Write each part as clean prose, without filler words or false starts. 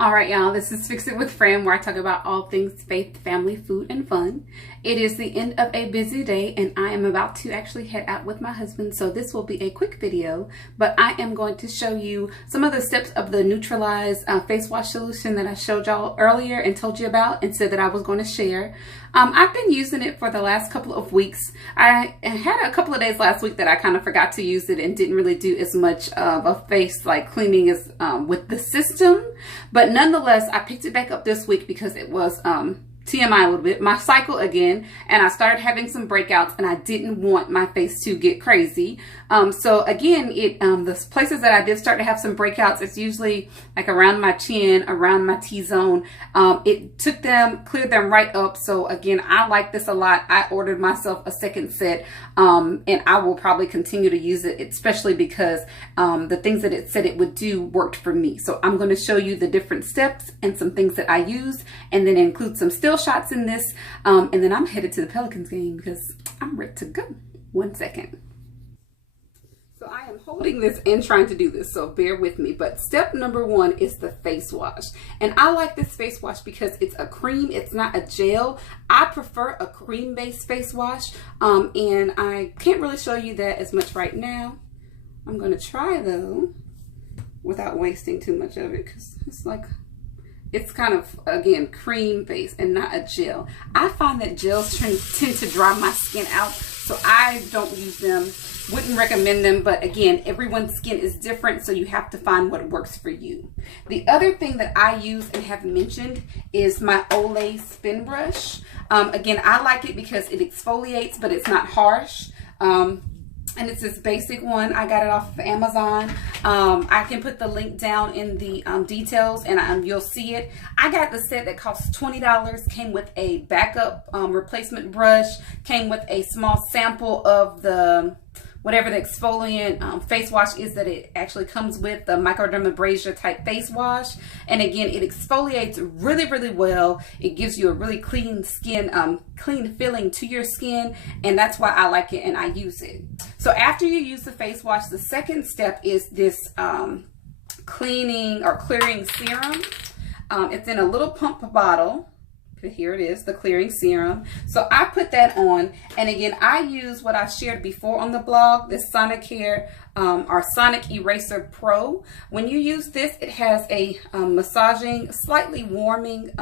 All right, y'all, this is Fix It with Fran, where I talk about all things faith, family, food, and fun. It is the end of a busy day, and I am about to actually head out with my husband, so this will be a quick video, but I am going to show you some of the steps of the Neutralyze Face Wash solution that I showed y'all earlier and told you about and said that I was going to share. I've been using it for the last couple of weeks. I had a couple of days last week that I kind of forgot to use it and didn't really do as much of a face like cleaning as with the system, but nonetheless, I picked it back up this week because it was TMI a little bit, my cycle again, and I started having some breakouts, and I didn't want my face to get crazy. So again, the places that I did start to have some breakouts, it's usually like around my chin, around my T-zone. It took them, cleared them right up. So again, I like this a lot. I ordered myself a second set, and I will probably continue to use it, especially because the things that it said it would do worked for me. So I'm going to show you the different steps and some things that I used, and then include some still shots in this, and then I'm headed to the Pelicans game because I'm ready to go. 1 second. So I am holding this and trying to do this, so bear with me. But step number one is the face wash, and I like this face wash because it's a cream, it's not a gel. I prefer a cream-based face wash, and I can't really show you that as much right now. I'm going to try though without wasting too much of it, because it's kind of, again, cream based and not a gel. I find that gels tend to dry my skin out, so I don't use them. Wouldn't recommend them, but again, everyone's skin is different, so you have to find what works for you. The other thing that I use and have mentioned is my Olay spin brush. Again, I like it because it exfoliates, but it's not harsh. And it's this basic one. I got it off of Amazon. I can put the link down in the details, and you'll see it. I got the set that costs $20. Came with a backup replacement brush. Came with a small sample of the whatever the exfoliant face wash is that it actually comes with, the microdermabrasion type face wash. And again, it exfoliates really, really well. It gives you a really clean skin, clean feeling to your skin, and that's why I like it and I use it. So after you use the face wash, the second step is this cleaning or clearing serum. It's in a little pump bottle. Here it is, the clearing serum. So I put that on, and again, I use what I shared before on the blog, this Sonicare or Sonic Eraser Pro. When you use this, it has a massaging, slightly warming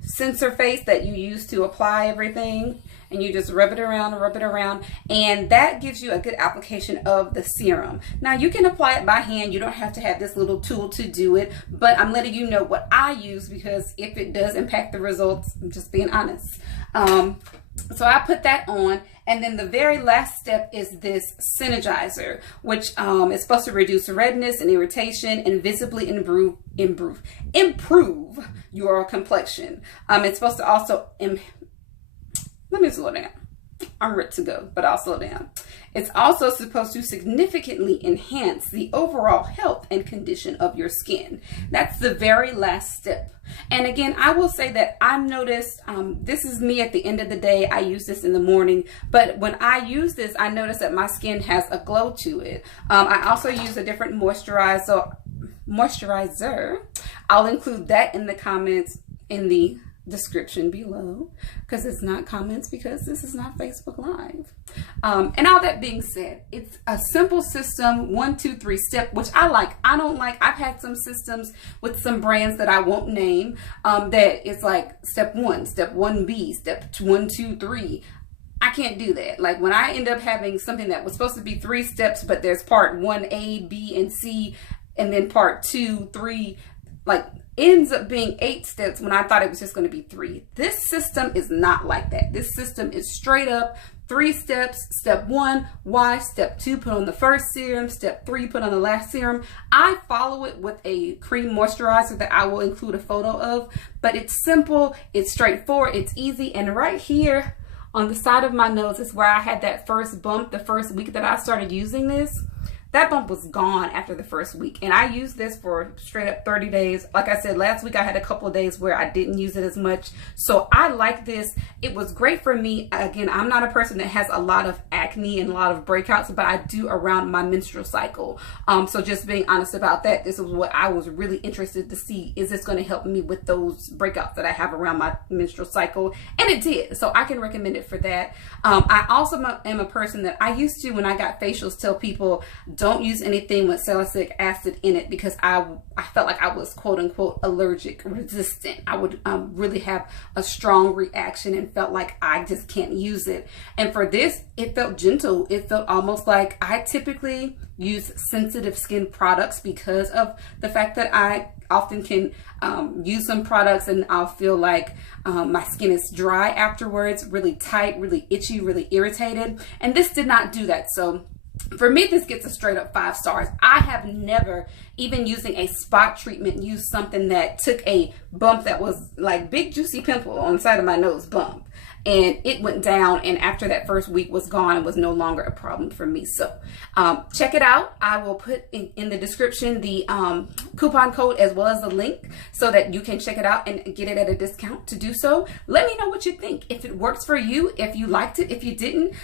sensor face that you use to apply everything, and you just rub it around and rub it around, and that gives you a good application of the serum. Now you can apply it by hand, you don't have to have this little tool to do it, but I'm letting you know what I use, because if it does impact the results, I'm just being honest. So I put that on, and then the very last step is this Synergyzer, which is supposed to reduce redness and irritation and visibly improve your complexion. It's supposed to also let me slow down. I'm ready to go, but I'll slow down. It's also supposed to significantly enhance the overall health and condition of your skin. That's the very last step. And again, I will say that I've noticed, this is me at the end of the day. I use this in the morning, but when I use this, I notice that my skin has a glow to it. I also use a different moisturizer. I'll include that in the comments in the description below, because it's not comments, because this is not Facebook Live. And all that being said, it's a simple system, 1, 2, 3 step, which I like. I don't like, I've had some systems with some brands that I won't name, that it's like step 1, step 1B, step 1, 2, 3. I can't do that. Like when I end up having something that was supposed to be 3 steps, but there's part 1A, B, and C, and then part 2, 3, like ends up being 8 steps when I thought it was just going to be 3. This system is not like that. This system is straight up 3 steps. Step 1, wash. Step 2, put on the first serum. Step 3, put on the last serum. I follow it with a cream moisturizer that I will include a photo of, but it's simple, it's straightforward, it's easy. And right here on the side of my nose is where I had that first bump the first week that I started using this. that bump was gone after the first week. And I used this for straight up 30 days. Like I said, last week I had a couple of days where I didn't use it as much. So I like this. It was great for me. Again, I'm not a person that has a lot of acne and a lot of breakouts, but I do around my menstrual cycle. So just being honest about that, this is what I was really interested to see. Is this going to help me with those breakouts that I have around my menstrual cycle? And it did. So I can recommend it for that. I also am a person that I used to, when I got facials, tell people don't use anything with salicylic acid in it, because I felt like I was quote unquote allergic resistant. I would really have a strong reaction and felt like I just can't use it. And for this, it felt gentle. It felt almost like I typically use sensitive skin products because of the fact that I often can use some products and I'll feel like my skin is dry afterwards, really tight, really itchy, really irritated. And this did not do that. So for me, this gets a straight up 5 stars. I have never, even using a spot treatment, used something that took a bump that was like big juicy pimple on the side of my nose bump, and it went down, and after that first week was gone and was no longer a problem for me. So check it out. I will put in the description the coupon code as well as the link so that you can check it out and get it at a discount. To do so, let me know what you think. If it works for you, if you liked it, if you didn't,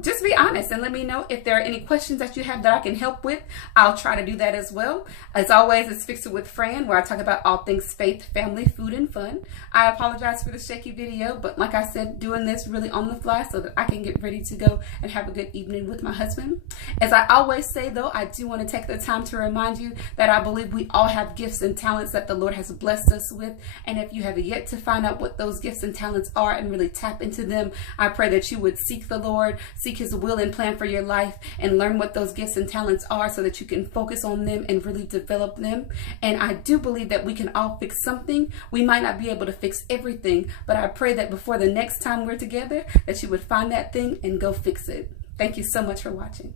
just be honest and let me know. If there are any questions that you have that I can help with, I'll try to do that as well. As always, it's Fix It with Fran, where I talk about all things faith, family, food, and fun. I apologize for the shaky video, but like I said, doing this really on the fly so that I can get ready to go and have a good evening with my husband. As I always say though, I do want to take the time to remind you that I believe we all have gifts and talents that the Lord has blessed us with. And if you have yet to find out what those gifts and talents are and really tap into them, I pray that you would seek the Lord, seek His will and plan for your life, and learn what those gifts and talents are so that you can focus on them and really develop them. And I do believe that we can all fix something. We might not be able to fix everything, but I pray that before the next time we're together, that you would find that thing and go fix it. Thank you so much for watching.